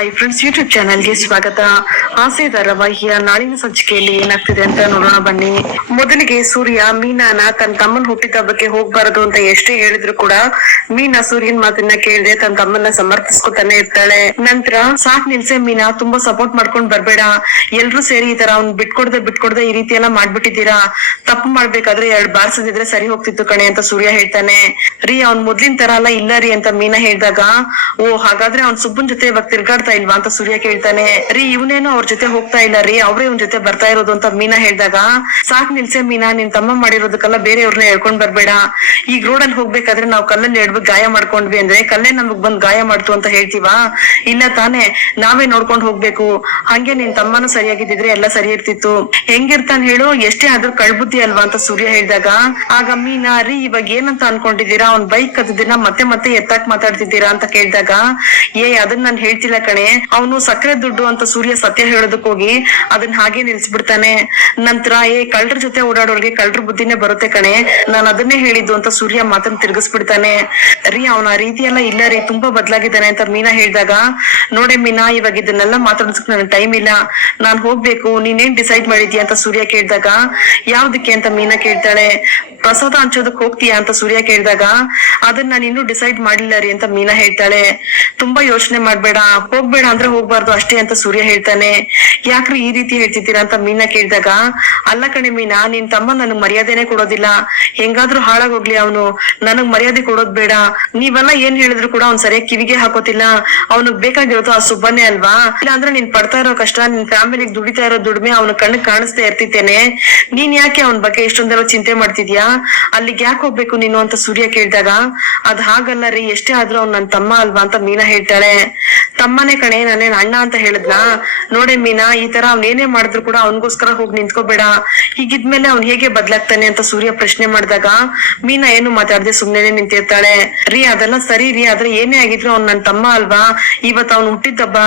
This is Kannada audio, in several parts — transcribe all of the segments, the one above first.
ಹಾಯ್ ಫ್ರೆಂಡ್ಸ್, ಯೂಟ್ಯೂಬ್ ಚಾನಲ್ಗೆ ಸ್ವಾಗತ. ಆಸೆ ಧಾರಾವಾಹಿಯ ನಾಳಿನ ಸಂಚಿಕೆಯಲ್ಲಿ ಏನಾಗ್ತಿದೆ ಅಂತ ನೋಡೋಣ ಬನ್ನಿ. ಮೊದಲಿಗೆ ಸೂರ್ಯ ಮೀನಾನ ತನ್ನ ತಮ್ಮನ ಹುಟ್ಟಿದ ಹಬ್ಬಕ್ಕೆ ಹೋಗ್ಬಾರದು ಅಂತ ಎಷ್ಟೇ ಹೇಳಿದ್ರು ಕೂಡ ಮೀನಾ ಸೂರ್ಯನ್ ಮಾತನ್ನ ಕೇಳದೆ ತನ್ನ ತಮ್ಮನ್ನ ಸಮರ್ಥಿಸ್ಕೊತಾನೆ ಇರ್ತಾಳೆ. ನಂತರ ಸಾಕ್ ನಿಲ್ಸೆ ಮೀನಾ, ತುಂಬಾ ಸಪೋರ್ಟ್ ಮಾಡ್ಕೊಂಡ್ ಬರ್ಬೇಡ, ಎಲ್ರು ಸೇರಿ ಈ ತರ ಅವ್ನ್ ಬಿಟ್ಕೊಡ್ದೆ ಈ ರೀತಿ ಎಲ್ಲ ಮಾಡ್ಬಿಟ್ಟಿದ್ದೀರಾ, ತಪ್ಪು ಮಾಡ್ಬೇಕಾದ್ರೆ 2 ಬಾರ್ಸದಿದ್ರೆ ಸರಿ ಹೋಗ್ತಿತ್ತು ಕಣೆ ಅಂತ ಸೂರ್ಯ ಹೇಳ್ತಾನೆ. ರೀ ಅವ್ನ್ ಮೊದ್ಲಿನ ತರ ಅಲ್ಲ ಇಲ್ಲ ರೀ ಅಂತ ಮೀನಾ ಹೇಳಿದಾಗ, ಓ ಹಾಗಾದ್ರೆ ಅವ್ನ್ ಸುಬ್ಬನ್ ಜೊತೆ ಇವಾಗ ತಿರ್ಗಾಡ್ತಾ ಇಲ್ವಾ ಅಂತ ಸೂರ್ಯ ಕೇಳ್ತಾನೆ. ರೀ ಇವನೇನೋ ಅವ್ರ ಜೊತೆ ಹೋಗ್ತಾ ಇಲ್ಲ ರೀ, ಅವ್ರೇ ಇವ್ನ ಜೊತೆ ಬರ್ತಾ ಇರೋದು ಅಂತ ಮೀನಾ ಹೇಳಿದಾಗ, ಸಾಕ್ ನಿಲ್ಸೆ ಮೀನಾ, ನಿನ್ ತಮ್ಮ ಮಾಡಿರೋದಕ್ಕೆಲ್ಲ ಬೇರೆಯವ್ರನ್ನ ಹೇಳ್ಕೊಂಡ್ ಬರ್ಬೇಡ. ಈಗ ರೋಡಲ್ಲಿ ಹೋಗ್ಬೇಕಾದ್ರೆ ನಾವ್ ಕಲ್ಲಲ್ಲಿ ಎಡ್ಬಿಟ್ಟು ಗಾಯ ಮಾಡ್ಕೊಂಡ್ವಿ ಅಂದ್ರೆ ಕಲ್ಲೇ ನಮಗ್ ಬಂದ್ ಗಾಯ ಮಾಡ್ತು ಅಂತ ಹೇಳ್ತೀವಾ? ಇಲ್ಲ ತಾನೇ, ನಾವೇ ನೋಡ್ಕೊಂಡ್ ಹೋಗ್ಬೇಕು. ಹಂಗೆ ನಿನ್ ತಮ್ಮನೂ ಸರಿಯಾಗಿದ್ದಿದ್ರೆ ಎಲ್ಲ ಸರಿ ಇರ್ತಿತ್ತು. ಹೆಂಗಿರ್ತಾನ ಹೇಳು, ಎಷ್ಟೇ ಆದ್ರೂ ಕಳ್ಬುದ್ಧಿ ಅಲ್ವಾ ಅಂತ ಸೂರ್ಯ ಹೇಳಿದಾಗ, ಆಗ ಮೀನಾ, ರೀ ಇವಾಗ ಏನಂತ ಅನ್ಕೊಂಡಿದೀರಾ, ಅವ್ನ್ ಬೈಕ್ ಕದ್ದಿದ್ದನ್ನ ಮತ್ತೆ ಮತ್ತೆ ಎತ್ತಾಕ್ ಮಾತಾಡ್ತಿದ್ದೀರಾ ಅಂತ ಕೇಳಿದಾಗ, ಅದನ್ನ ನಾನ್ ಹೇಳ್ತಿಲ್ಲ ಕಣೆ, ಅವನು ಸಕ್ಕರೆ ದುಡ್ಡು ಅಂತ ಸೂರ್ಯ ಸತ್ಯ ಹೇಳೋದಕ್ ಹೋಗಿ ಅದನ್ನ ಹಾಗೆ ನಿಲ್ಸ್ಬಿಡ್ತಾನೆ. ನಂತರ ಕಳ್ರ ಜೊತೆ ಓಡಾಡೋರ್ಗೆ ಕಳ್ರ ಬುದ್ಧಿನೇ ಬರುತ್ತೆ ಕಣೆ, ನಾನ್ ಅದನ್ನೇ ಹೇಳಿದ್ದು ಅಂತ ಸೂರ್ಯ ಮಾತನ್ನ ತಿರ್ಗಿಸ್ಬಿಡ್ತಾನೆ. ರೀ ಅವನ ಆ ರೀತಿ ಎಲ್ಲ ಇಲ್ಲ ರೀ, ತುಂಬಾ ಬದ್ಲಾಗಿದ್ದಾನೆ ಅಂತ ಮೀನಾ ಹೇಳಿದಾಗ, ನೋಡೆ ಮೀನಾ, ಇವಾಗ ಇದನ್ನೆಲ್ಲ ಮಾತಾಡ್ಸಕ್ ನನ್ ಟೈಮ್ ಇಲ್ಲ, ನಾನ್ ಹೋಗ್ಬೇಕು, ನೀನೇನ್ ಡಿಸೈಡ್ ಮಾಡಿದ್ಯಾ ಅಂತ ಸೂರ್ಯ ಕೇಳಿದಾಗ, ಯಾವ್ದಕ್ಕೆ ಅಂತ ಮೀನಾ ಕೇಳ್ತಾಳೆ. ಪ್ರಸಾದ ಹಂಚೋದಕ್ ಹೋಗ್ತೀಯಾ ಅಂತ ಸೂರ್ಯ ಕೇಳಿದಾಗ, ಅದನ್ನ ನಾನು ಇನ್ನೂ ಡಿಸೈಡ್ ಮಾಡಿಲ್ಲ ರೀ ಅಂತ ಮೀನಾ ಹೇಳ್ತಾಳೆ. ತುಂಬಾ ಯೋಚನೆ ಮಾಡ್ಬೇಡ, ಹೋಗ್ಬೇಡ ಅಂದ್ರೆ ಹೋಗ್ಬಾರ್ದು ಅಷ್ಟೇ ಅಂತ ಸೂರ್ಯ ಹೇಳ್ತಾನೆ. ಯಾಕ್ರಿ ಈ ರೀತಿ ಹೇಳ್ತಿದ್ದೀರಾ ಅಂತ ಮೀನಾ ಕೇಳಿದಾಗ, ಅಲ್ಲ ಕಣೆ ಮೀನಾ, ನಿನ್ ತಮ್ಮ ನನಗ್ ಮರ್ಯಾದೆನೆ ಕೊಡೋದಿಲ್ಲ, ಹೆಂಗಾದ್ರೂ ಹಾಳಾಗೋಗ್ಲಿ ಅವನು, ನನಗ್ ಮರ್ಯಾದೆ ಕೊಡೋದ್ ಬೇಡ. ನೀವೆಲ್ಲ ಏನ್ ಹೇಳಿದ್ರು ಕೂಡ ಅವ್ನ್ ಸರಿಯಾಗಿ ಕಿವಿಗೆ ಹಾಕೋತಿಲ್ಲ, ಅವ್ನಿಗ್ ಬೇಕಾಗಿರೋದು ಆ ಸುಬ್ಬನೇ ಅಲ್ವಾ? ಇಲ್ಲ ಅಂದ್ರೆ ನೀನ್ ಪಡ್ತಾ ಇರೋ ಕಷ್ಟ, ನಿನ್ ಫ್ಯಾಮಿಲಿಗೆ ದುಡಿತಾ ಇರೋ ದುಡಿಮೆ ಅವ್ನ ಕಣ್ಣಿಗೆ ಕಾಣಿಸ್ತಾ ಇರ್ತಿತ್ತೇನೆ, ನೀನ್ ಯಾಕೆ ಅವ್ನ ಬಗ್ಗೆ ಇಷ್ಟೊಂದೆಲ್ಲ ಚಿಂತೆ ಮಾಡ್ತಿದ್ಯಾ, ಅಲ್ಲಿಗೆ ಯಾಕೆ ಹೋಗ್ಬೇಕು ನೀನು ಅಂತ ಸೂರ್ಯ ಕೇಳಿದಾಗ, ಅದ್ ಹಾಗಲ್ಲ ರೀ, ಎಷ್ಟೇ ಆದ್ರೂ ಅವ್ನ್ ನನ್ ತಮ್ಮ ಅಲ್ವಾ ಅಂತ ಮೀನಾ ಹೇಳ್ತಾಳೆ. ತಮ್ಮನೇ ಕಣೆ, ನಾನೇನ್ ಅಣ್ಣ ಅಂತ ಹೇಳಿದ್ನಾ? ನೋಡೆ ಮೀನಾ, ಈ ತರ ಅವ್ನ್ ಏನೇ ಮಾಡಿದ್ರು ಕೂಡ ಅವನಿಗೋಸ್ಕರ ಹೋಗಿ ನಿಂತ್ಕೋಬೇಡ, ಹೀಗಿದ್ಮೇಲೆ ಅವ್ನ್ ಹೇಗೆ ಬದ್ಲಾಗ್ತಾನೆ ಅಂತ ಸೂರ್ಯ ಪ್ರಶ್ನೆ ಮಾಡಿದಾಗ, ಮೀನಾ ಏನು ಮಾತಾಡದೆ ಸುಮ್ನೆನೆ ನಿಂತಿರ್ತಾಳೆ. ರೀ ಅದೆಲ್ಲ ಸರಿ ರೀ, ಆದ್ರೆ ಏನೇ ಆಗಿದ್ರು ಅವ್ನ್ ನನ್ ತಮ್ಮ ಅಲ್ವಾ, ಇವತ್ ಅವ್ನ್ ಹುಟ್ಟಿದ್ದಬ್ಬ,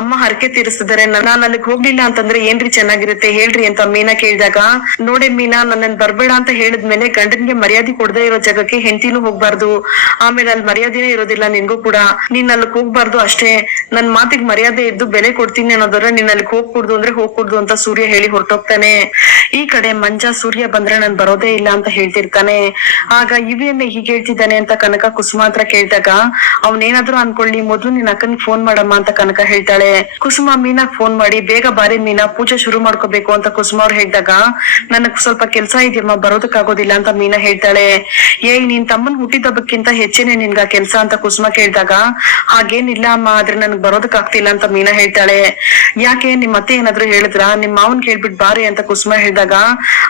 ಅಮ್ಮ ಹರಕೆ ತೀರಿಸ್ತಿದಾರೆ, ನಾನ್ ಅಲ್ಲಿಗ್ ಹೋಗ್ಲಿಲ್ಲ ಅಂತಂದ್ರೆ ಏನ್ರಿ ಚೆನ್ನಾಗಿರುತ್ತೆ ಹೇಳ್ರಿ ಅಂತ ಮೀನಾ ಕೇಳಿದಾಗ, ನೋಡೆ ಮೀನಾ, ನನ್ನನ್ ಬರ್ಬೇಡ ಅಂತ ಹೇಳಿದ್ಮೇಲೆ ಗಂಡನ್ಗೆ ಮರ್ಯಾದೆ ಕೊಡದೇ ಇರೋ ಜಾಗಕ್ಕೆ ಹೆಂಡತಿನೂ ಹೋಗ್ಬಾರ್ದು, ಆಮೇಲೆ ಅಲ್ಲಿ ಮರ್ಯಾದೆನೇ ಇರೋದಿಲ್ಲ ನಿನ್ಗೂ ಕೂಡ, ನೀನ್ ಅಲ್ಲಿಗ್ ಹೋಗ್ಬಾರ್ದು ಅಷ್ಟೇ, ನನ್ ಮಾತಿಗೆ ಮರ್ಯಾದೆ ಇದ್ದು ಬೆಲೆ ಕೊಡ್ತೀನಿ ಅನ್ನೋದ್ರ ನೀನ್ ಅಲ್ಲಿಗ್ ಹೋಗ್ಕೂಡ್ದು ಅಂದ್ರೆ ಹೋಗ್ಕೂಡ್ದು ಅಂತ ಸೂರ್ಯ ಹೇಳಿ ಹೊರಟೋಗ್ತಾನೆ. ಈ ಕಡೆ ಮಂಜ, ಸೂರ್ಯ ಬಂದ್ರೆ ನಾನ್ ಬರೋದೇ ಇಲ್ಲ ಅಂತ ಹೇಳ್ತಿರ್ತಾನೆ. ಆಗ ಇವನ್ನ ಹೀಗೆ ಹೇಳ್ತಿದ್ದಾನೆ ಅಂತ ಕನಕ ಕುಸುಮ ಹತ್ರ ಕೇಳಿದಾಗ, ಅವ್ನೇನಾದ್ರೂ ಅನ್ಕೊಳ್ಳಿ, ಮೊದ್ಲು ನಿನ್ ಅಕ್ಕನ್ ಫೋನ್ ಮಾಡಮ್ಮ ಅಂತ ಕನಕ ಹೇಳ್ತಾಳೆ. ಕುಸುಮ ಮೀನಾಗ್ ಫೋನ್ ಮಾಡಿ, ಬೇಗ ಬಾರಿ ಮೀನಾ, ಪೂಜೆ ಶುರು ಮಾಡ್ಕೋಬೇಕು ಅಂತ ಕುಸುಮ ಅವ್ರು ಹೇಳಿದಾಗ, ನನಗ್ ಸ್ವಲ್ಪ ಕೆಲ್ಸ ಇದೆಯಮ್ಮ, ಬರೋದಕ್ ಆಗೋದಿಲ್ಲ ಅಂತ ಮೀನಾ ಹೇಳ್ತಾಳೆ. ನೀನ್ ತಮ್ಮನ್ ಹುಟ್ಟಿದ ಹಬ್ಬಕ್ಕಿಂತ ಹೆಚ್ಚೇನೆ ನಿನ್ಗ ಕೆಲ್ಸ ಅಂತ ಕುಸುಮ ಕೇಳಿದಾಗ, ಹಾಗೇನಿಲ್ಲ ಅಮ್ಮ, ಆದ್ರೆ ನನ್ಗ್ ಬರೋದಕ್ ಆಗ್ತಿಲ್ಲ ಅಂತ ಮೀನಾ ಹೇಳ್ತಾಳೆ. ಯಾಕೆ, ನಿಮ್ ಅತ್ತೆ ಏನಾದ್ರು ಹೇಳಿದ್ರ, ನಿಮ್ ಮಾವನ್ ಕೇಳ್ಬಿಟ್ ಬಾರಿ ಅಂತ ಕುಸುಮ ಹೇಳಿದಾಗ,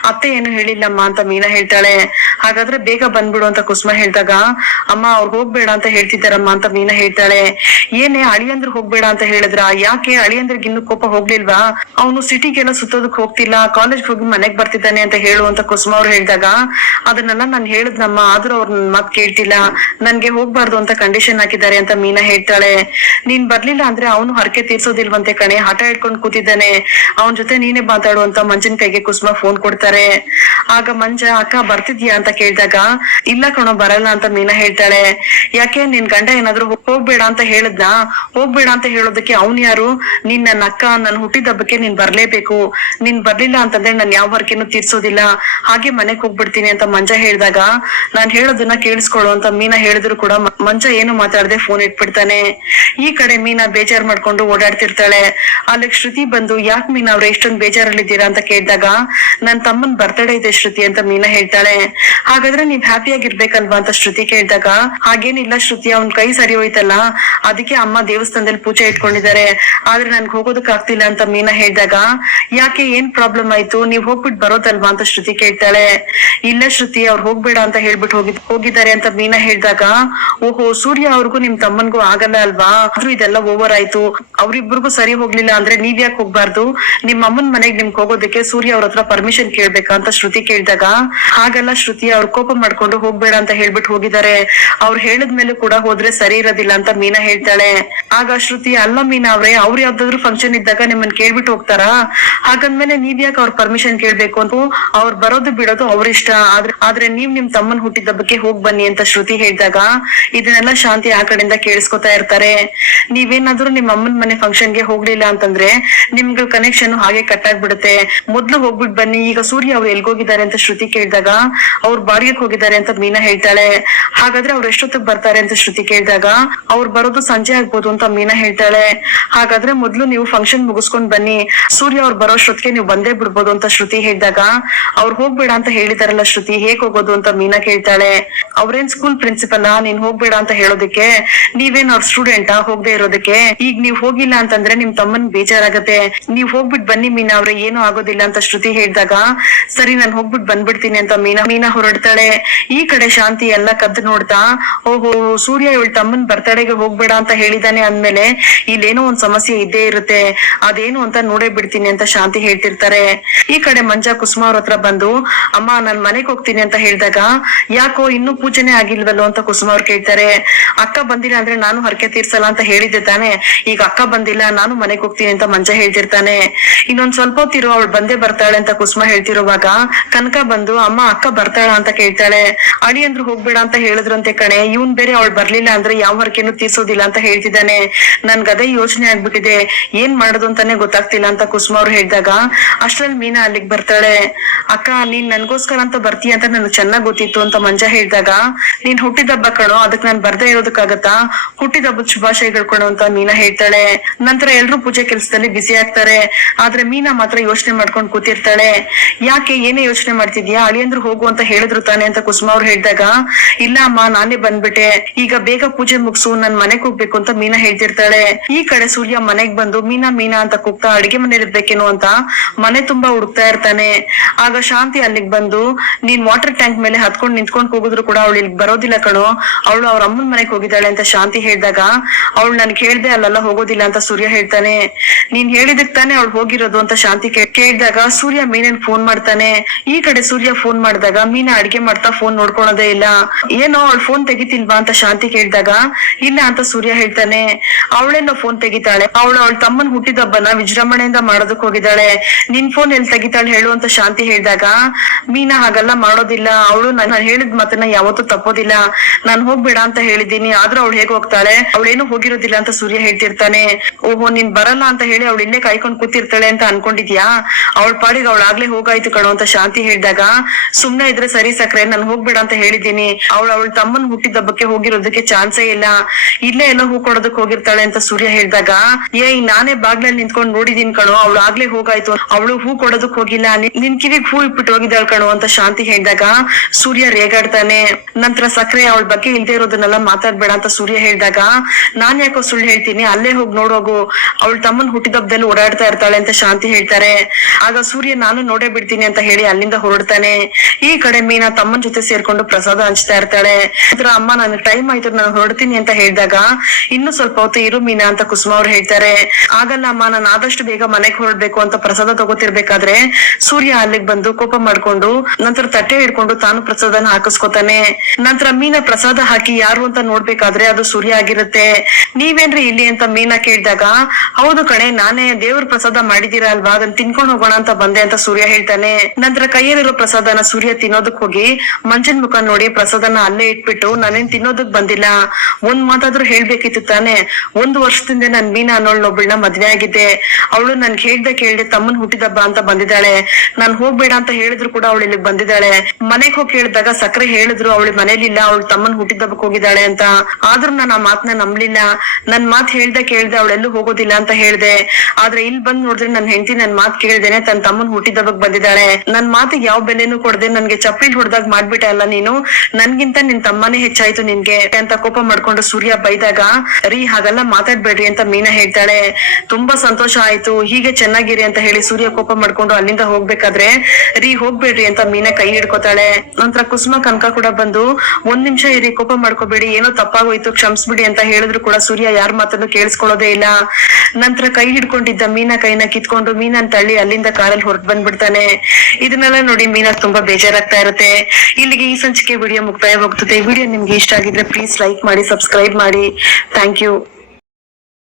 ಅತ್ತೆ ಏನು ಹೇಳಿಲ್ಲಮ್ಮ ಅಂತ ಮೀನಾ ಹೇಳ್ತಾಳೆ. ಹಾಗಾದ್ರೆ ಬೇಗ ಬಂದ್ಬಿಡು ಅಂತ ಕುಸುಮ ಹೇಳಿದಾಗ, ಅಮ್ಮ ಅವ್ರು ಹೋಗ್ಬೇಡ ಅಂತ ಹೇಳ್ತಿದ್ದಾರಮ್ಮ ಅಂತ ಮೀನಾ ಹೇಳ್ತಾಳೆ. ಅಳಿಯಂದ್ರು ಹೋಗ್ಬೇಡ ಅಂತ ಹೇಳಿದ್ರ, ಯಾಕೆ ಅಳಿಯಂದ್ರಿಗೆ ಇನ್ನು ಕೋಪ ಹೋಗ್ಲಿಲ್ವಾ, ಅವನು ಸಿಟಿಗೆಲ್ಲ ಸುತ್ತೋದಕ್ ಹೋಗ್ತಿಲ್ಲ, ಕಾಲೇಜ್ ಹೋಗಿ ಮನೆಗ್ ಬರ್ತಿದ್ದಾನೆ ಅಂತ ಹೇಳು ಅಂತ ಕುಸುಮ ಅವ್ರು ಹೇಳಿದಾಗ, ಅದನ್ನೆಲ್ಲ ನಾನ್ ಹೇಳಿದ್ನಮ್ಮ, ಆದ್ರೂ ಅವ್ರ ನನ್ ಮಾತ್ ಕೇಳ್ತಿಲ್ಲ, ನನ್ಗೆ ಹೋಗ್ಬಾರ್ದು ಅಂತ ಕಂಡೀಷನ್ ಹಾಕಿದ್ದಾರೆ ಅಂತ ಮೀನಾ ಹೇಳ್ತಾಳೆ. ನೀನ್ ಬರ್ಲಿಲ್ಲ ಅಂದ್ರೆ ಅವನು ಹರಕೆ ತೀರ್ಸೋದಿಲ್ವಂತೆ ಕಣೆ, ಹಠ ಇಟ್ಕೊಂಡ್ ಕೂತಿದ್ದಾನೆ, ಅವನ್ ಜೊತೆ ನೀನೇ ಮಾತಾಡು ಅಂತ ಮಂಜನ್ ಕೈಗೆ ಕುಸುಮ ಫೋನ್ ಕೊಡ್ತಾರೆ. ಆಗ ಮಂಜ, ಅಕ್ಕ ಬರ್ತಿದ್ಯಾ ಅಂತ ಕೇಳಿದಾಗ, ಇಲ್ಲ ಕಣೋ ಬರಲ್ಲ ಅಂತ ಮೀನಾ ಹೇಳ್ತಾಳೆ. ಯಾಕೆ, ನಿನ್ ಗಂಡ ಏನಾದ್ರು ಹೋಗ್ಬೇಡ ಅಂತ ಹೇಳದ್ನಾ? ಹೋಗ್ಬೇಡ ಅಂತ ಹೇಳೋದಕ್ಕೆ ಅವ್ನ್ ಯಾರು? ನೀನ್ ನನ್ನ ಅಕ್ಕ, ನನ್ ಹುಟ್ಟಿದ ಹಬ್ಬಕ್ಕೆ ನೀನ್ ಬರ್ಲೇಬೇಕು, ನೀನ್ ಬರ್ಲಿಲ್ಲ ಅಂತಂದ್ರೆ ನಾನ್ ಯಾವ ಹರಕೆನೂ ತೀರ್ಸೋದಿಲ್ಲ, ಹಾಗೆ ಮನೆಗ್ ಹೋಗ್ಬಿಡ್ತೀನಿ ಅಂತ ಮಂಜ ಹೇಳಿದಾಗ, ನಾನ್ ಹೇಳೋದನ್ನ ಕೇಳಿಸ್ಕೊಳ್ಳು ಅಂತ ಮೀನಾ ಹೇಳಿದ್ರು ಕೂಡ ಮಂಜ ಏನು ಮಾತಾಡದೆ ಫೋನ್ ಇಟ್ಬಿಡ್ತಾನೆ. ಈ ಕಡೆ ಮೀನಾ ಬೇಜಾರ್ ಮಾಡ್ಕೊಂಡು ಓಡಾಡ್ತಿರ್ತಾಳೆ. ಅಲ್ಲಿಗ್ ಶ್ರುತಿ ಬಂದು, ಯಾಕ್ ಮೀನಾ ಅವ್ರೆ ಇಷ್ಟೊಂದ್ ಬೇಜಾರಲ್ಲಿದ್ದೀರಾ ಅಂತ ಕೇಳಿದಾಗ, ನನ್ ತಮ್ಮನ್ ಬರ್ತಡೇ ಇದೆ ಶ್ರುತಿ ಅಂತ ಮೀನಾ ಹೇಳ್ತಾಳೆ. ಹಾಗಾದ್ರೆ ನೀವ್ ಹ್ಯಾಪಿಯಾಗಿರ್ಬೇಕಲ್ವಾ ಅಂತ ಶ್ರುತಿ ಕೇಳಿದಾಗ, ಹಾಗೇನಿಲ್ಲ ಶ್ರುತಿ, ಅವ್ನ್ ಕೈ ಸರಿ ಹೋಯ್ತಲ್ಲ, ಅದಕ್ಕೆ ಅಮ್ಮ ದೇವಸ್ಥಾನದಲ್ಲಿ ಪೂಜೆ ಇಟ್ಕೊಂಡಿದ್ದಾರೆ, ಆದ್ರೆ ನನ್ಗೆ ಹೋಗೋದಕ್ ಆಗ್ತಿಲ್ಲ ಅಂತ ಮೀನಾ ಹೇಳಿದಾಗ, ಯಾಕೆ, ಏನ್ ಪ್ರಾಬ್ಲಮ್ ಆಯ್ತು, ನೀವ್ ಹೋಗ್ಬಿಟ್ಟು ಬರೋದಲ್ವಾ ಅಂತ ಶ್ರುತಿ ಕೇಳ್ತಾಳೆ. ಇಲ್ಲ ಶ್ರುತಿ, ಅವ್ರು ಹೋಗ್ಬೇಡ ಅಂತ ಹೇಳ್ಬಿಟ್ಟು ಹೋಗಿದ್ದಾರೆ ಅಂತ ಮೀನಾ ಹೇಳಿದಾಗ, ಓಹೋ, ಸೂರ್ಯ ಅವ್ರಿಗೂ ನಿಮ್ ತಮ್ಮನ್ಗೂ ಆಗಲ್ಲ ಅಲ್ವಾ, ಆದ್ರೂ ಇದೆಲ್ಲ ಓವರ್ ಆಯ್ತು, ಅವ್ರಿಬ್ರಿಗೂ ಸರಿ ಹೋಗ್ಲಿಲ್ಲ ಅಂದ್ರೆ ನೀವ್ ಯಾಕೆ ಹೋಗ್ಬಾರ್ದು, ನಿಮ್ ಅಮ್ಮನ್ ಮನೆಗ್ ನಿಮ್ಗೆ ಹೋಗೋದಕ್ಕೆ ಸೂರ್ಯ ಅವ್ರ ಹತ್ರ ಪರ್ಮಿಷನ್ ಕೇಳ್ಬೇಕಾ ಅಂತ ಶ್ರುತಿ ಕೇಳಿದಾಗ, ಹಾಗಲ್ಲ ಶ್ರುತಿ, ಅವ್ರ ಕೋಪ ಮಾಡ್ಕೊಂಡು ಹೋಗ್ಬೇಡ ಅಂತ ಹೇಳ್ಬಿಟ್ಟು ಹೋಗಿದ್ದಾರೆ, ಅವ್ರು ಹೇಳಿದ್ಮೇಲೂ ಕೂಡ ಹೋದ್ರೆ ಸರಿ ಇರೋದಿಲ್ಲ ಅಂತ ಮೀನಾ ಹೇಳ್ತಾಳೆ. ಆಗ ಶ್ರುತಿ, ಅಲ್ಲ ಮೀನಾ ಅವ್ರೆ, ಅವ್ರು ಯಾವ್ದಾದ್ರು ಫಂಕ್ಷನ್ ಇದ್ದಾಗ ನಿಮ್ಮನ್ ಕೇಳ್ಬಿಟ್ಟು ಹೋಗ್ತಾರಾ, ಹಾಗಂದ್ಮೇಲೆ ನೀವ್ ಯಾಕೆ ಅವ್ರ ಪರ್ಮಿಷನ್ ಕೇಳ್ಬೇಕು ಅಂತ, ಅವ್ರು ಬರೋದು ಬಿಡೋದು ಅವ್ರ ಇಷ್ಟ, ಆದ್ರೆ ನೀವ್ ನಿಮ್ ತಮ್ಮನ್ ಹುಟ್ಟಿದ ಹಬ್ಬಕ್ಕೆ ಹೋಗ್ ಬನ್ನಿ ಅಂತ ಶ್ರುತಿ ಹೇಳಿದಾಗ, ಇದನ್ನೆಲ್ಲ ಶಾಂತಿ ಆ ಕಡೆಯಿಂದ ಕೇಳಿಸ್ಕೊತಾ ಇರ್ತಾರೆ. ನೀವೇನಾದ್ರೂ ನಿಮ್ ಅಮ್ಮನ್ ಮನೆಗ್ ಮನೆ ಫಂಕ್ಷನ್ ಗೆ ಹೋಗ್ಲಿಲ್ಲ ಅಂತಂದ್ರೆ ನಿಮ್ಗೆ ಕನೆಕ್ಷನ್ ಹಾಗೆ ಕಟ್ ಆಗ್ಬಿಡುತ್ತೆ. ಮೊದ್ಲು ಹೋಗ್ಬಿಟ್ ಬನ್ನಿ. ಈಗ ಸೂರ್ಯ ಅವ್ರು ಎಲ್ಗೋಗಿದ್ದಾರೆ ಅಂತ ಶ್ರುತಿ ಕೇಳಿದಾಗ ಅವ್ರು ಬಾಡಿಗೆಗೆ ಹೋಗಿದ್ದಾರೆ ಅಂತ ಮೀನಾ ಹೇಳ್ತಾಳೆ. ಹಾಗಾದ್ರೆ ಅವ್ರು ಎಷ್ಟೊತ್ತಿಗೆ ಬರ್ತಾರೆ ಅಂತ ಶ್ರುತಿ ಕೇಳಿದಾಗ ಅವ್ರು ಬರೋದು ಸಂಜೆ ಆಗ್ಬೋದು ಅಂತ ಮೀನಾ ಹೇಳ್ತಾಳೆ. ಹಾಗಾದ್ರೆ ಮೊದ್ಲು ನೀವು ಫಂಕ್ಷನ್ ಮುಗಿಸ್ಕೊಂಡ್ ಬನ್ನಿ, ಸೂರ್ಯ ಅವ್ರು ಬರೋಷ್ಟೊತ್ತಿಗೆ ನೀವು ಬಂದೇ ಬಿಡ್ಬೋದು ಅಂತ ಶ್ರುತಿ ಹೇಳಿದಾಗ ಅವ್ರು ಹೋಗ್ಬೇಡ ಅಂತ ಹೇಳಿದಾರಲ್ಲ ಶ್ರುತಿ, ಹೇಗ್ ಹೋಗೋದು ಅಂತ ಮೀನಾ ಕೇಳ್ತಾಳೆ. ಅವ್ರೇನ್ ಸ್ಕೂಲ್ ಪ್ರಿನ್ಸಿಪಲ್ ನೀನ್ ಹೋಗ್ಬೇಡ ಅಂತ ಹೇಳೋದಕ್ಕೆ? ನೀವೇನ್ ಅವ್ರ ಸ್ಟೂಡೆಂಟಾ ಹೋಗದೆ ಇರೋದಕ್ಕೆ? ಈಗ ನೀವ್ ಹೋಗಿಲ್ಲ ಅಂತಂದ್ರೆ ನಿಮ್ ತಮ್ಮನ್ ಬೇಜಾರಾಗತ್ತೆ. ನೀವ್ ಹೋಗ್ಬಿಟ್ ಬನ್ನಿ ಮೀನಾ ಅವ್ರೆ, ಏನು ಆಗೋದಿಲ್ಲ ಅಂತ ಶ್ರುತಿ ಹೇಳಿದಾಗ ಸರಿ ನಾನ್ ಹೋಗ್ಬಿಟ್ ಬಂದ್ಬಿಡ್ತೀನಿ ಅಂತ ಮೀನಾ ಹೊರಡ್ತಾಳೆ. ಈ ಕಡೆ ಶಾಂತಿ ಎಲ್ಲ ಕದ್ದು ನೋಡ್ತಾ, ಓಹೋ ಸೂರ್ಯ ಇವಳ ತಮ್ಮನ್ ಬರ್ತಡೆಗೆ ಹೋಗ್ಬೇಡ ಅಂತ ಹೇಳಿದಾನೆ ಅಂದ್ಮೇಲೆ ಇಲ್ಲೇನೋ ಒಂದ್ ಸಮಸ್ಯೆ ಇದ್ದೇ ಇರುತ್ತೆ, ಅದೇನು ಅಂತ ನೋಡೇ ಬಿಡ್ತೀನಿ ಅಂತ ಶಾಂತಿ ಹೇಳ್ತಿರ್ತಾರೆ. ಈ ಕಡೆ ಮಂಜಾ ಕುಸುಮ ಅವ್ರ ಹತ್ರ ಬಂದು, ಅಮ್ಮ ನಾನ್ ಮನೆಗ್ ಹೋಗ್ತೀನಿ ಅಂತ ಹೇಳಿದಾಗ ಯಾಕೋ ಇನ್ನೂ ಪೂಜೆನೆ ಆಗಿಲ್ವಲ್ಲೋ ಅಂತ ಕುಸುಮ ಅವ್ರು ಕೇಳ್ತಾರೆ. ಅಕ್ಕ ಬಂದಿಲ್ಲ ಅಂದ್ರೆ ನಾನು ಹರಕೆ ತೀರ್ಸಲ್ಲ ಅಂತ ಹೇಳಿದ್ದೆ ತಾನೆ, ಈಗ ಅಕ್ಕ ಬಂದಿಲ್ಲ ನಾನು ಮನೆಗ್ ಹೋಗ್ತೀನಿ ಅಂತ ಮಂಜ ಹೇಳ್ತಿರ್ತಾನೆ. ಇನ್ನೊಂದ್ ಸ್ವಲ್ಪ ಹೊತ್ತಿರು ಅವಳು ಬಂದೇ ಬರ್ತಾಳೆ ಅಂತ ಕುಸುಮ ಹೇಳ್ತಿರುವಾಗ ಕನಕ ಬಂದು, ಅಮ್ಮ ಅಕ್ಕ ಬರ್ತಾಳ ಅಂತ ಕೇಳ್ತಾಳೆ. ಅಳಿಯಂದ್ರು ಹೋಗ್ಬೇಡ ಅಂತ ಹೇಳಿದ್ರಂತೆ ಕಣೆ, ಇವ್ನ್ ಬೇರೆ ಅವಳು ಬರ್ಲಿಲ್ಲ ಅಂದ್ರೆ ಯಾವ ಹರಕೆನು ತೀರ್ಸೋದಿಲ್ಲ ಅಂತ ಹೇಳ್ತಿದ್ದಾನೆ. ನನ್ಗದೇ ಯೋಚನೆ ಆಗ್ಬಿಟ್ಟಿದೆ, ಏನ್ ಮಾಡೋದು ಅಂತಾನೆ ಗೊತ್ತಾಗ್ತಿಲ್ಲ ಅಂತ ಕುಸುಮ ಅವ್ರು ಹೇಳಿದಾಗ ಅಷ್ಟ್ರಲ್ಲಿ ಮೀನಾ ಅಲ್ಲಿಗ್ ಬರ್ತಾಳೆ. ಅಕ್ಕ ನೀನ್ ನನ್ಗೋಸ್ಕರ ಅಂತ ಬರ್ತೀಯ ಅಂತ ನನ್ಗೆ ಚೆನ್ನಾಗ್ ಗೊತ್ತಿತ್ತು ಅಂತ ಮಂಜ ಹೇಳಿದಾಗ, ನೀನ್ ಹುಟ್ಟಿದಬ್ಬ ಕಣೋ, ಅದಕ್ ನಾನ್ ಬರ್ದೇ ಇರೋದಕ್ಕಾಗತ್ತಾ, ಹುಟ್ಟಿದಬ್ಬದ ಶುಭಾಶಯಗಳು ಕಣೋ ಅಂತ ಮೀನಾ ಹೇಳ್ತಾಳೆ. ನಂತರ ಎಲ್ರು ಪೂಜೆ ಕೆಲ್ಸದಲ್ಲಿ ಬಿಸಿ ಆಗ್ತಾರೆ. ಆದ್ರೆ ಮೀನಾ ಮಾತ್ರ ಯೋಚನೆ ಮಾಡ್ಕೊಂಡ್ ಕೂತಿರ್ತಾಳೆ. ಯಾಕೆ ಏನೇ ಯೋಚನೆ ಮಾಡ್ತಿದ್ಯಾ, ಅಳಿಯಂದ್ರು ಹೋಗು ಅಂತ ಹೇಳಿದ್ರು ತಾನೆ ಅಂತ ಕುಸುಮ ಅವ್ರು ಹೇಳಿದಾಗ, ಇಲ್ಲ ಅಮ್ಮ ನಾನೇ ಬಂದ್ಬಿಟ್ಟೆ, ಈಗ ಬೇಗ ಪೂಜೆ ಮುಗ್ಸು ನನ್ ಮನೆಗ್ ಹೋಗ್ಬೇಕು ಅಂತ ಮೀನಾ ಹೇಳ್ತಿರ್ತಾಳೆ. ಈ ಕಡೆ ಸೂರ್ಯ ಮನೆಗ್ ಬಂದು ಮೀನಾ ಮೀನಾ ಅಂತ ಕೂಗ್ತಾ ಅಡಿಗೆ ಮನೇಲಿ ಇರ್ಬೇಕೇನೋ ಅಂತ ಮನೆ ತುಂಬಾ ಹುಡುಕ್ತಾ ಇರ್ತಾನೆ. ಆಗ ಶಾಂತಿ ಅಲ್ಲಿಗ್ ಬಂದು, ನೀನ್ ವಾಟರ್ ಟ್ಯಾಂಕ್ ಮೇಲೆ ಹತ್ಕೊಂಡ್ ನಿಂತ್ಕೊಂಡ್ ಕೂಗಿದ್ರು ಕೂಡ ಅವಳು ಇಲ್ಲಿಗ್ ಬರೋದಿಲ್ಲ ಕಣೋ, ಅವಳು ಅವ್ರ ಅಮ್ಮನ್ ಮನೆಗ್ ಹೋಗಿದ್ದಾಳೆ ಅಂತ ಶಾಂತಿ ಹೇಳಿದಾಗ, ಅವಳು ನನ್ಗೆ ಹೇಳ್ದೆ ಅಲ್ಲೆಲ್ಲ ಹೋಗೋದಿಲ್ಲ ಅಂತ ಸೂರ್ಯ ಹೇಳ್ತಾನೆ. ನೀನ್ ಹೇಳಿದಕ್ ತಾನೆ ಅವಳು ಹೋಗಿರೋದು ಅಂತ ಶಾಂತಿ ಕೇಳಿದಾಗ ಸೂರ್ಯ ಮೀನನ್ ಫೋನ್ ಮಾಡ್ತಾನೆ. ಈ ಕಡೆ ಸೂರ್ಯ ಫೋನ್ ಮಾಡಿದಾಗ ಮೀನಾ ಅಡಿಗೆ ಮಾಡ್ತಾ ಫೋನ್ ನೋಡ್ಕೊಳೋದೇ ಇಲ್ಲ. ಏನೋ ಅವಳು ಫೋನ್ ತೆಗಿತಿಲ್ವಾ ಅಂತ ಶಾಂತಿ ಕೇಳಿದಾಗ ಇಲ್ಲ ಅಂತ ಸೂರ್ಯ ಹೇಳ್ತಾನೆ. ಅವಳೇನೋ ಫೋನ್ ತೆಗಿತಾಳೆ, ಅವಳ ತಮ್ಮನ್ ಹುಟ್ಟಿದಬ್ಬನ ವಿಜೃಂಭಣೆಯಿಂದ ಮಾಡೋದಕ್ ಹೋಗಿದ್ದಾಳೆ, ನಿನ್ ಫೋನ್ ಎಲ್ಲಿ ತೆಗಿತಾಳೆ ಹೇಳು ಅಂತ ಶಾಂತಿ ಹೇಳಿದಾಗ ಮೀನಾ ಹಾಗೆಲ್ಲ ಮಾಡೋದಿಲ್ಲ, ಅವಳು ನಾನು ಹೇಳಿದ ಮಾತನ್ನ ಯಾವತ್ತೂ ತಪ್ಪೋದಿಲ್ಲ, ನಾನ್ ಹೋಗ್ಬೇಡ ಅಂತ ಹೇಳಿದೀನಿ, ಆದ್ರೂ ಅವಳು ಹೇಗ್ ಹೋಗ್ತಾಳೆ, ಅವಳೇನು ಹೋಗಿರೋದಿಲ್ಲ ಅಂತ ಸೂರ್ಯ ಹೇಳ್ತಿರ್ತಾನೆ. ಓಹೋ ನೀನ್ ಬರಲ್ಲ ಅಂತ ಹೇಳಿ ಅವಳು ಇಲ್ಲೇ ಕಾಯ್ಕೊಂಡ್ ಕೂತಿರ್ತಾಳೆ ಅಂತ ಅನ್ಕೊಂಡಿದ್ಯಾ, ಅವಳ ಪಾಡಿಗೆ ಅವಳು ಆಗ್ಲೇ ಹೋಗಾಯ್ತು ಕಣೋ ಅಂತ ಶಾಂತಿ ಹೇಳಿದಾಗ, ಸುಮ್ನೆ ಇದ್ರೆ ಸರಿ ಸಕ್ರೆ, ನಾನ್ ಹೋಗ್ಬೇಡ ಅಂತ ಹೇಳಿದೀನಿ, ಅವಳ ತಮ್ಮನ್ ಹುಟ್ಟಿದಬ್ಬಕ್ಕೆ ಹೋಗಿರೋದಕ್ಕೆ ಚಾನ್ಸೇ ಇಲ್ಲ, ಇಲ್ಲೇ ಎಲ್ಲೋ ಹೂ ಕೊಡೋದಕ್ ಹೋಗಿರ್ತಾಳೆ ಅಂತ ಸೂರ್ಯ ಹೇಳಿದಾಗ, ನಾನೇ ಬಾಗ್ಲಲ್ಲಿ ನಿಂತ್ಕೊಂಡ್ ನೋಡಿದೀನಿ ಕಣೋ, ಅವಳು ಆಗ್ಲೇ ಹೋಗಾಯ್ತು, ಅವಳು ಹೂ ಕೊಡೋದಕ್ ಹೋಗಿಲ್ಲ, ನಿನ್ ಕಿವಿಗ್ ಹೂ ಇಟ್ಬಿಟ್ಟು ಹೋಗಿದ್ದಾಳ್ ಕಣೋ ಅಂತ ಶಾಂತಿ ಹೇಳಿದಾಗ ಸೂರ್ಯ ರೇಗಾಡ್ತಾನೆ. ನಂತರ ಸಕ್ರೆ ಅವಳ ಬಗ್ಗೆ ಇಲ್ದೇ ಇರೋದನ್ನೆಲ್ಲ ಮಾತಾಡ್ಬೇಡ ಅಂತ ಸೂರ್ಯ ಹೇಳಿದಾಗ, ನಾನ್ ಯಾಕೋ ಸುಳ್ಳು ಹೇಳ್ತೀನಿ, ಅಲ್ಲೇ ಹೋಗಿ ನೋಡೋಗು, ಅವಳ ತಮ್ಮನ್ ಹುಟ್ಟಿದಬ್ಬದಲ್ಲಿ ಓಡಾಡ್ತಾ ಇರ್ತಾಳೆ ಅಂತ ಶಾಂತಿ ಹೇಳ್ತಾರೆ. ಆಗ ಸೂರ್ಯ ನಾನು ನೋಡೇ ಬಿಡ್ತೀನಿ ಅಂತ ಹೇಳಿ ಅಲ್ಲಿಂದ ಹೊರಡ್ತಾನೆ. ಈ ಕಡೆ ಮೀನಾ ತಮ್ಮನ್ ಜೊತೆ ಸೇರ್ಕೊಂಡು ಪ್ರಸಾದ ಹಂಚ್ತಾ ಇರ್ತಾಳೆ. ನಂತರ ಅಮ್ಮ ನನ್ಗೆ ಟೈಮ್ ಆಯ್ತು ನಾನು ಹೊರಡ್ತೀನಿ ಅಂತ ಹೇಳಿದಾಗ, ಇನ್ನು ಸ್ವಲ್ಪ ಹೊತ್ತು ಇರು ಮೀನಾ ಅಂತ ಕುಸುಮ ಅವ್ರು ಹೇಳ್ತಾರೆ. ಆಗಲ್ಲ ಅಮ್ಮ, ನಾನು ಆದಷ್ಟು ಬೇಗ ಮನೆಗ್ ಹೊರಡ್ಬೇಕು ಅಂತ ಪ್ರಸಾದ ತಗೋತಿರ್ಬೇಕಾದ್ರೆ ಸೂರ್ಯ ಅಲ್ಲಿಗ್ ಬಂದು ಕೋಪ ಮಾಡ್ಕೊಂಡು ನಂತರ ತಟ್ಟೆ ಹಿಡ್ಕೊಂಡು ತಾನು ಪ್ರಸಾದನ ಹಾಕಿಸ್ಕೊತಾನೆ. ನಂತರ ಮೀನಾ ಪ್ರಸಾದ ಹಾಕಿ ಯಾರು ಅಂತ ನೋಡ್ಬೇಕಾದ್ರೆ ಅದು ಸೂರ್ಯ ಆಗಿರುತ್ತೆ. ನೀವೇನ್ರಿ ಇಲ್ಲಿ ಅಂತ ಮೀನಾ ಕೇಳಿದಾಗ, ಹೌದು ಕಣೆ ನಾನೇ, ದೇವ್ರ ಪ್ರಸಾದ ಮಾಡಿದೀರಾ ಅಲ್ವಾ, ಅದನ್ನ ತಿನ್ಕೊಂಡ್ ಹೋಗೋಣ ಅಂತ ಬಂದೆ ಅಂತ ಸೂರ್ಯ ಹೇಳ್ತಾನೆ. ನಂತರ ಕೈಯಲ್ಲಿರೋ ಪ್ರಸಾದನ ಸೂರ್ಯ ತಿನ್ನೋದಕ್ ಹೋಗಿ ಮಂಜನ್ ಮುಖ ನೋಡಿ ಪ್ರಸಾದನ ಅಲ್ಲೇ ಇಟ್ಬಿಟ್ಟು, ನಾನೇನ್ ತಿನ್ನೋದಕ್ ಬಂದಿಲ್ಲ, ಒಂದ್ ಮಾತಾದ್ರೂ ಹೇಳ್ಬೇಕಿತ್ತು ತಾನೆ, 1 ವರ್ಷದಿಂದ ನಾನ್ ಮೀನಾ ಅನ್ನೋಳ್ನೊಬ್ಬಳನ್ನ ಮದ್ವೆ ಆಗಿದ್ದೆ, ಅವಳು ನನ್ಗೆ ಕೇಳ್ದೆ ತಮ್ಮನ್ ಹುಟ್ಟಿದಬ್ಬ ಅಂತ ಬಂದಿದ್ದಾಳೆ, ನಾನ್ ಹೋಗ್ಬೇಡ ಅಂತ ಹೇಳಿದ್ರು ಕೂಡ ಅವಳು ಇಲ್ಲಿಗೆ ಬಂದಿದ್ದಾಳೆ, ಮನೆಗ್ ಹೋಗಿ ಕೇಳಿದಾಗ ಸಕ್ರೆ ಹೇಳಿದ್ರು ಅವಳು ಮನೇಲಿಲ್ಲ, ಅವಳು ತಮ್ಮನ್ ಹುಟ್ಟಿದಬ್ಬಕ್ ಹೋಗಿದ್ದಾಳೆ ಅಂತ, ಆದ್ರೂ ನಾನು ಆ ಮಾತನ್ನ ನಂಬ್ಲಿಲ್ಲ, ನನ್ ಮಾತ್ ಕೇಳ್ದೆ ಅವಳೆಲ್ಲೂ ಹೋಗೋದಿಲ್ಲ ಅಂತ ಹೇಳ್ದೆ, ಆದ್ರೆ ಇಲ್ಲಿ ಬಂದ್ ನೋಡಿದ್ರೆ ನನ್ ಹೆಂಡತಿ ನನ್ ಮಾತ್ ಕೇಳ್ದೇನೆ ತನ್ನ ತಮ್ಮನ್ ಹುಟ್ಟಿದಬ್ಬಕ್ ಬಂದಿದ್ದಾಳೆ, ನನ್ ಮಾತಿಗೆ ಯಾವ ಬೆಲೆನೂ ಕೊಡದೆ ನನ್ಗೆ ಚಪ್ಪಿಲ್ ಹೊಡೆದಾಗ ಮಾಡ್ಬಿಟ್ಟೆ ಅಲ್ಲ ನೀನು, ನನ್ಗಿಂತ ನಿನ್ ತಮ್ಮನೇ ಹೆಚ್ಚಾಯ್ತು ನಿನ್ಗೆ ಅಂತ ಕೋಪ ಮಾಡ್ಕೊಂಡು ಸೂರ್ಯ ಬೈದಾಗ, ರೀ ಹಾಗೆಲ್ಲ ಮಾತಾಡ್ಬೇಡ್ರಿ ಅಂತ ಮೀನಾ ಹೇಳ್ತಾಳೆ. ತುಂಬಾ ಸಂತೋಷ ಆಯ್ತು, ಹೀಗೆ ಚೆನ್ನಾಗಿರಿ ಅಂತ ಹೇಳಿ ಸೂರ್ಯ ಕೋಪ ಮಾಡ್ಕೊಂಡು ಅಲ್ಲಿಂದ ಹೋಗ್ಬೇಕಾದ್ರೆ, ರೀ ಹೋಗ್ಬೇಡ್ರಿ ಅಂತ ಮೀನಾ ಕೈ ಹಿಡ್ಕೋತಾಳೆ. ನಂತರ ಕುಸುಮ ಕನಕ ಕೂಡ ಬಂದು, 1 ನಿಮಿಷ ಇರಿ, ಕೋಪ ಮಾಡ್ಕೋಬೇಡಿ, ಏನೋ ತಪ್ಪಾಗೋಯ್ತು ಕ್ಷಮಿಸ್ಬಿಡಿ ಅಂತ ಹೇಳಿದ್ರು ಕೂಡ ಸೂರ್ಯ ಯಾರ ಮಾತನ್ನು ಕೇಳಿಸ್ಕೊಳ್ಳೋದೇ ಇಲ್ಲ. ನಂತರ ಕೈ ಹಿಡ್ಕೊಂಡಿದ್ದ ಮೀನಾ ಕೈನ ಕಿತ್ಕೊಂಡು ಮೀನನ್ ತಳ್ಳಿ ಅಲ್ಲಿಂದ ಕಾರಲ್ಲಿ ಹೊರಟ್ ಬಂದ್ಬಿಡ್ತಾನೆ. ಇದನ್ನೆಲ್ಲ ನೋಡಿ ಮೀನಾ ತುಂಬಾ ಬೇಜಾರಾಗ್ತಾ ಇರುತ್ತೆ. ಇಲ್ಲಿಗೆ ಈ ಸಂಚಿಕೆ ವಿಡಿಯೋ ಮುಕ್ತಾಯವಾಗ್ತದೆ. ವಿಡಿಯೋ ನಿಮ್ಗೆ ಇಷ್ಟ ಆಗಿದ್ರೆ ಪ್ಲೀಸ್ ಲೈಕ್ ಮಾಡಿ, ಸಬ್ಸ್ಕ್ರೈಬ್ ಮಾಡಿ. Thank you.